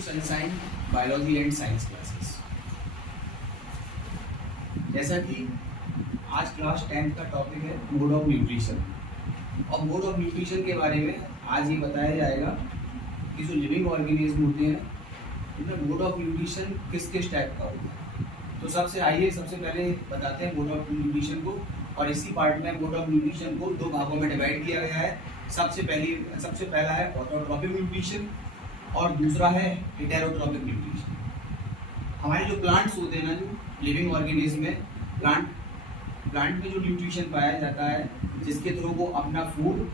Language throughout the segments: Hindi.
Sunshine biology and science classes. जैसा कि आज क्लास 10th का टॉपिक है मोड ऑफ न्यूट्रिशन, और मोड ऑफ न्यूट्रिशन के बारे में आज ये बताया जाएगा कि जो लिविंग ऑर्गेनिज्म होते हैं उनमें मोड ऑफ न्यूट्रिशन किस किस टाइप का होता है। तो सबसे पहले बताते हैं मोड ऑफ न्यूट्रिशन को, और इसी पार्ट में मोड ऑफ न्यूट्रिशन को दो भागों में डिवाइड किया गया है। सबसे पहला है ऑटोट्रॉपिक न्यूट्रिशन और दूसरा है हेटेरोट्रॉपिक न्यूट्रिशन। हमारे जो प्लांट्स होते हैं ना, जो लिविंग ऑर्गेनिज्म में प्लांट में जो न्यूट्रिशन पाया जाता है, जिसके थ्रू वो अपना फूड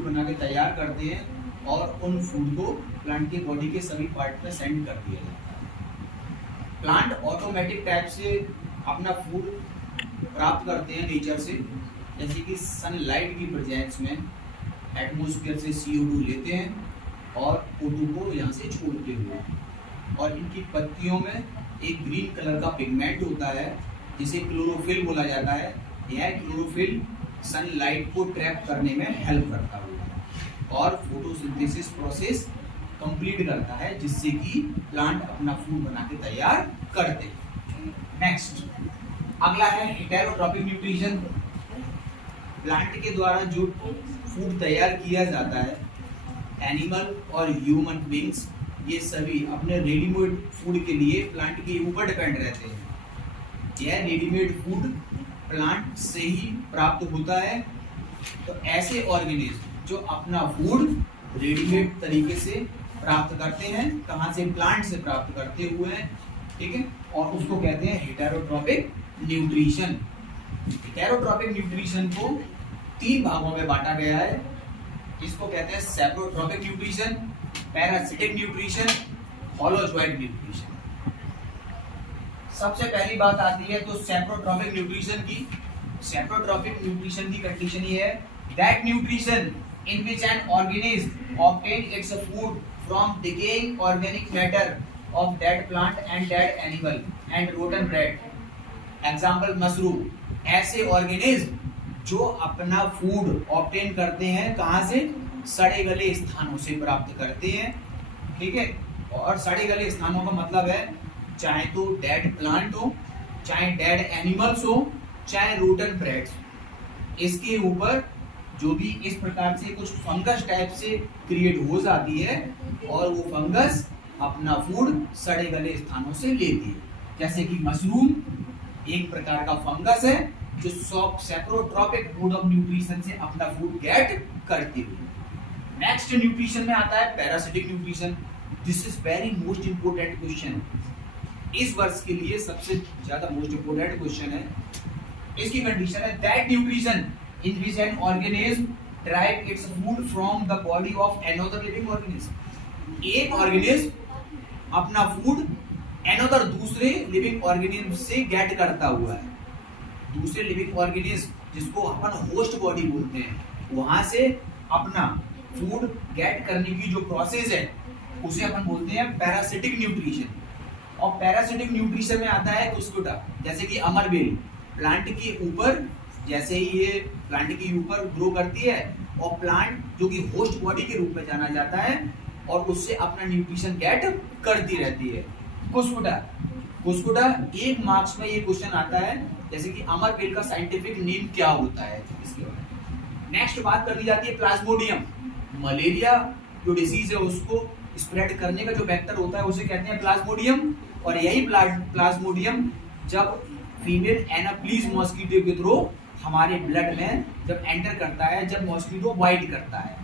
बना के तैयार करते हैं और उन फूड को प्लांट के बॉडी के सभी पार्ट में सेंड कर दिया जाता है। प्लांट ऑटोमेटिक टाइप से अपना फूड प्राप्त करते हैं नेचर से, जैसे कि सनलाइट की प्रेजेंस में एटमॉस्फेयर से CO2 लेते हैं और O2 को यहाँ से छोड़ते हुए, और इनकी पत्तियों में एक ग्रीन कलर का पिगमेंट होता है जिसे क्लोरोफिल बोला जाता है। यह क्लोरोफिल सनलाइट को ट्रैप करने में हेल्प करता है और फोटोसिंथेसिस प्रोसेस कंप्लीट करता है, जिससे कि प्लांट अपना फूड बना के तैयार करते हैं। नेक्स्ट अगला है हेटेरोट्रॉपिक न्यूट्रिशन। प्लांट के द्वारा जो फूड तैयार किया जाता है, एनिमल और ह्यूमन बींग्स ये सभी अपने रेडीमेड फूड के लिए प्लांट के ऊपर डिपेंड रहते हैं। यह रेडीमेड फूड प्लांट से ही प्राप्त होता है। तो ऐसे ऑर्गेनिज्म जो अपना फूड रेडीमेड तरीके से प्राप्त करते हैं, कहाँ से? प्लांट से प्राप्त करते हुए हैं, ठीक है, और उसको कहते हैं हेटेरोट्रॉपिक न्यूट्रिशन। हेटेरोट्रॉपिक न्यूट्रिशन को 3 भागों में बांटा गया है। इसको कहते हैं saprotrophic nutrition, parasitic nutrition, holozoic nutrition. सबसे पहली बात आती है तो सैप्रोट्रॉपिक न्यूट्रिशन की। सैप्रोट्रॉपिक न्यूट्रिशन की कंडीशन ये है, that nutrition in which an organism obtain its food from decaying organic matter of dead plant and dead animal and rotten bread. Example mushroom. ऐसे ऑर्गेनिज्म जो अपना फूड ऑब्टेन करते हैं कहाँ से? सड़े गले स्थानों से प्राप्त करते हैं, ठीक है। और सड़े गले स्थानों का मतलब है चाहे तो डेड प्लांट हो, चाहे डेड एनिमल्स हो, चाहे रोटन ब्रेड्स। इसके ऊपर जो भी इस प्रकार से कुछ फंगस टाइप से क्रिएट हो जाती है और वो फंगस अपना फूड सड़े गले स्थानों से लेती है। जैसे कि मशरूम एक प्रकार का फंगस है जो सैप्रोट्रॉपिक मोड ऑफ न्यूट्रिशन से अपना फूड गेट करती है। नेक्स्ट न्यूट्रिशन में आता है parasitic nutrition. This is very most important question. इस वर्ष के लिए सबसे ज्यादा मोस्ट इंपोर्टेंट क्वेश्चन है। इसकी कंडीशन है that nutrition in which an organism derive its food from the body of another living organism। एक ऑर्गेनिज्म अपना फूड another दूसरे लिविंग ऑर्गेनिज्म से गेट करता हुआ है। दूसरे लिविंग ऑर्गेनिज्म जिसको अपन होस्ट बॉडी बोलते हैं, वहां से अपना फूड गेट करने की जो प्रोसेस है उसे अपन बोलते हैं पैरासिटिक न्यूट्रिशन। और पैरासिटिक न्यूट्रिशन में आता है कुस्कुटा, जैसे कि अमरबेल प्लांट के ऊपर, जैसे ही ये प्लांट के ऊपर ग्रो करती है और प्लांट जो कि होस्ट बॉडी के रूप में जाना जाता है और उससे अपना न्यूट्रिशन गेट करती रहती है। कुस्कुटा 1 मार्क्स में ये क्वेश्चन आता है, जैसे कि अमरबेल का साइंटिफिक नेम क्या होता है इसके बारे में। नेक्स्ट बात कर दी जाती है प्लाज्मोडियम। मलेरिया जो डिजीज है उसको स्प्रेड करने का जो वेक्टर होता है उसे कहते हैं प्लाज्मोडियम। और यही प्लाज्मोडियम जब फीमेल एनाप्लीज मॉस्किटो के थ्रू हमारे ब्लड में जब एंटर करता है, जब मॉस्किटो बाइट करता है,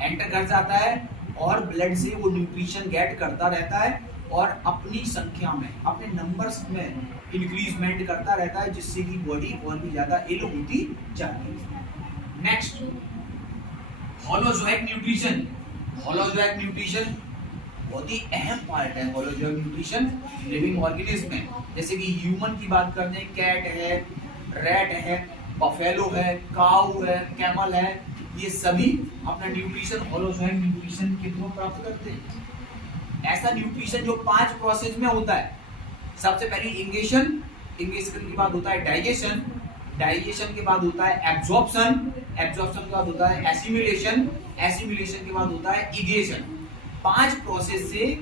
एंटर कर जाता है और ब्लड से वो न्यूट्रिशन गेट करता रहता है और अपनी संख्या में, अपने नंबर्स में इंक्रीजमेंट करता रहता है, जिससे कि बॉडी और भी ज्यादा इल होती जाती है। Next holozoic nutrition. Holozoic nutrition बहुत ही अहम पार्ट है। होलोजोइक न्यूट्रिशन लिविंग ऑर्गेनिज्म में, जैसे कि ह्यूमन की बात करते हैं, कैट है, रैट है, बफेलो है, काऊ है, कैमल है, ये सभी अपना न्यूट्रिशन होलोजोइक न्यूट्रिशन के थ्रू प्राप्त करते हैं। ऐसा न्यूट्रिशन जो 5 प्रोसेस में होता है। सबसे पहले इंगेशन के बाद होता है डाइजेशन के बाद होता है एब्जॉर्प्शन के बाद होता है एसिमिलेशन के बाद होता है इगेशन। 5 प्रोसेस से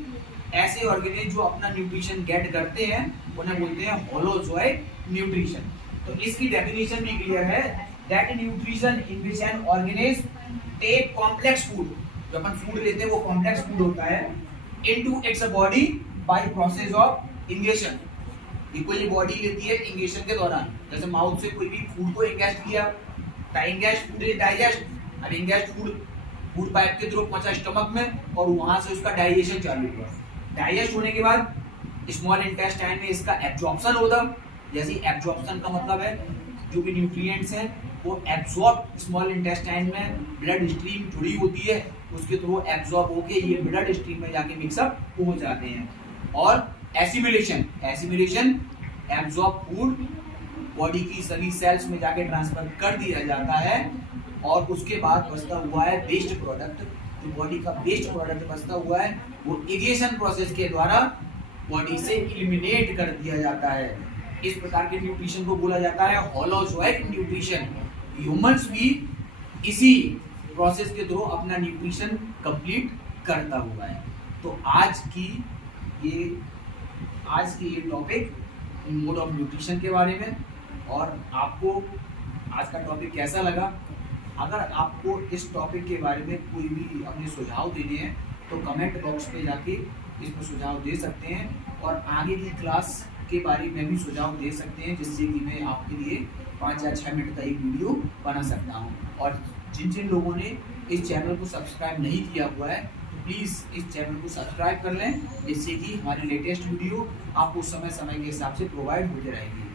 ऐसे ऑर्गेनिज्म जो अपना न्यूट्रिशन गेट करते हैं उन्हें बोलते हैं होलोजोइक न्यूट्रिशन। तो इसकी डेफिनेशन भी क्लियर है, that nutrition in which an organism take complex food, जो अपन फूड लेते हैं वो कॉम्प्लेक्स फूड होता है, into its body by process of ingestion. ये कोई बॉडी लेती है इंगेशन के दौरान, जैसे माउथ से कोई भी फूड को इंगेस्ट किया, इंगेस्ट फूड इज डाइजेस्ट, अब इंगेस्ट फूड पाइप के थ्रू पहुंचा स्टमक में और वहां से उसका डाइजेशन चालू हुआ। डाइजेस्ट होने के बाद स्मॉल इंटेस्टाइन में इसका एब्जॉर्प्शन होता। जैसे एब्जॉर्प्शन का मतलब है जो भी न्यूट्रिएंट्स हैं वो एब्जॉर्ब स्मॉल इंटेस्टाइन में ब्लड स्ट्रीम जुड़ी होती है, उसके थ्रू एब्जॉर्ब होके ये ब्लड स्ट्रीम में जाके मिक्सअप हो जाते हैं। और एसिमिलेशन एब्जॉर्ब फूड बॉडी की सभी सेल्स में जाके ट्रांसफर कर दिया जाता है और उसके बाद बचता हुआ है वेस्ट प्रोडक्ट। जो बॉडी का वेस्ट प्रोडक्ट बचता हुआ है वो इगेशन प्रोसेस के द्वारा बॉडी से एलिमिनेट कर दिया जाता है। इस प्रकार के न्यूट्रिशन को बोला जाता है होलोजोइक न्यूट्रिशन। ह्यूमंस भी इसी प्रोसेस के थ्रू अपना न्यूट्रिशन कंप्लीट करता हुआ है। तो आज की ये टॉपिक मोड ऑफ न्यूट्रिशन के बारे में। और आपको आज का टॉपिक कैसा लगा? अगर आपको इस टॉपिक के बारे में कोई भी अपने सुझाव देने हैं तो कमेंट बॉक्स पे जाके इसमें सुझाव दे सकते हैं और आगे की क्लास के बारे में भी सुझाव दे सकते हैं, जिससे कि मैं आपके लिए 5 या 6 मिनट का एक वीडियो बना सकता हूं। और जिन लोगों ने इस चैनल को सब्सक्राइब नहीं किया हुआ है तो प्लीज़ इस चैनल को सब्सक्राइब कर लें, जिससे कि हमारी लेटेस्ट वीडियो आपको समय समय के हिसाब से प्रोवाइड होती रहेगी।